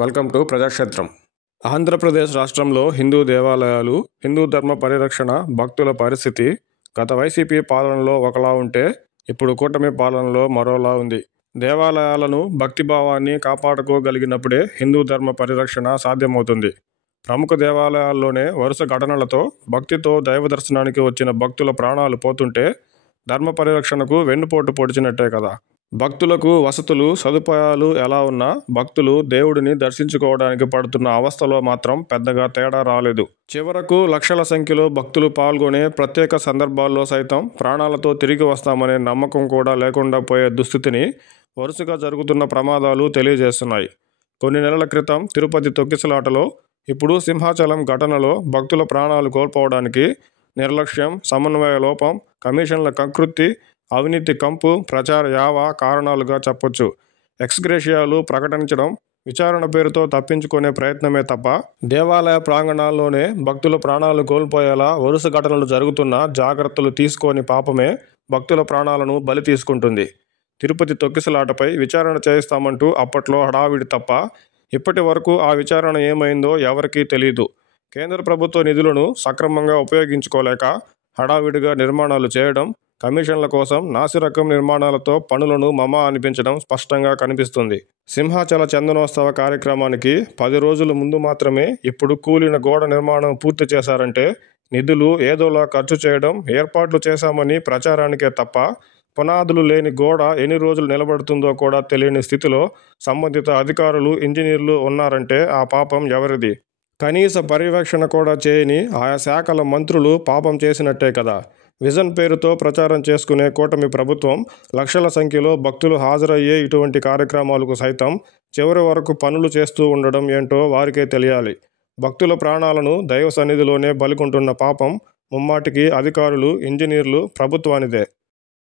Welcome to ప్రజాక్షేత్రం. Andhra Pradesh రాష్ట్రంలో హిందూ దేవాలయాలు, హిందూ ధర్మ పరిరక్షణ, భక్తుల పరిస్థితి గత వైసీపీ పాలనలో ఒకలా ఉంటే ఇప్పుడు కూటమి పాలనలో మరోలా ఉంది. దేవాలయాలను, భక్తిభావాన్ని కాపాడుకోగలిగినప్పుడే హిందూ ధర్మ పరిరక్షణ సాధ్యమవుతుంది. ప్రముఖ దేవాలయాల్లోనే వరుస ఘటనలతో భక్తితో దైవ దర్శనానికి వచ్చిన భక్తుల ప్రాణాలు పోతుంటే ధర్మ పరిరక్షణకు వెన్నుపోటు పొడిచినట్టే కదా. భక్తులకు వసతులు, సదుపాయాలు ఎలా ఉన్నా భక్తులు దేవుడిని దర్శించుకోవడానికి పడుతున్న అవస్థలో మాత్రం పెద్దగా తేడా రాలేదు. చివరకు లక్షల సంఖ్యలో భక్తులు పాల్గొనే ప్రత్యేక సందర్భాల్లో సైతం ప్రాణాలతో తిరిగి వస్తామనే నమ్మకం కూడా లేకుండా పోయే దుస్థితిని వరుసగా జరుగుతున్న ప్రమాదాలు తెలియజేస్తున్నాయి. కొన్ని నెలల క్రితం తిరుపతి తొక్కిసలాటలో, ఇప్పుడు సింహాచలం ఘటనలో భక్తుల ప్రాణాలు కోల్పోవడానికి నిర్లక్ష్యం, సమన్వయ లోపం, కమిషన్ల కకృతి, అవినీతి కంపు, ప్రచార యావ కారణాలుగా చెప్పొచ్చు. ఎక్స్గ్రేషియాలు ప్రకటించడం, విచారణ పేరుతో తప్పించుకునే ప్రయత్నమే తప్ప దేవాలయ ప్రాంగణాల్లోనే భక్తుల ప్రాణాలు కోల్పోయేలా వరుస ఘటనలు జరుగుతున్నా జాగ్రత్తలు తీసుకోని పాపమే భక్తుల ప్రాణాలను బలి తీసుకుంటుంది. తిరుపతి తొక్కిసలాటపై విచారణ చేయిస్తామంటూ అప్పట్లో హడావిడి తప్ప ఇప్పటి వరకు ఆ విచారణ ఏమైందో ఎవరికీ తెలీదు. కేంద్ర ప్రభుత్వ నిధులను సక్రమంగా ఉపయోగించుకోలేక హడావిడిగా నిర్మాణాలు చేయడం, కమిషన్ల కోసం నాసిరకం నిర్మాణాలతో పనులను మమా అనిపించడం స్పష్టంగా కనిపిస్తుంది. సింహాచల చందనోత్సవ కార్యక్రమానికి 10 రోజుల ముందు మాత్రమే ఇప్పుడు కూలిన గోడ నిర్మాణం పూర్తి చేశారంటే నిధులు ఏదోలా ఖర్చు చేయడం, ఏర్పాట్లు చేశామని ప్రచారానికే తప్ప పునాదులు లేని గోడ ఎన్ని రోజులు నిలబడుతుందో కూడా తెలియని స్థితిలో సంబంధిత అధికారులు, ఇంజనీర్లు ఉన్నారంటే ఆ పాపం ఎవరిది? కనీస పర్యవేక్షణ కూడా చేయని ఆయా శాఖల మంత్రులు పాపం చేసినట్టే కదా. విజన్ పేరుతో ప్రచారం చేసుకునే కూటమి ప్రభుత్వం లక్షల సంఖ్యలో భక్తులు హాజరయ్యే ఇటువంటి కార్యక్రమాలకు సైతం చివరి వరకు పనులు చేస్తూ ఉండడం ఏంటో వారికే తెలియాలి. భక్తుల ప్రాణాలను దైవ సన్నిధిలోనే బలికొంటున్న పాపం ముమ్మాటికి అధికారులు, ఇంజనీర్లు, ప్రభుత్వానిదే.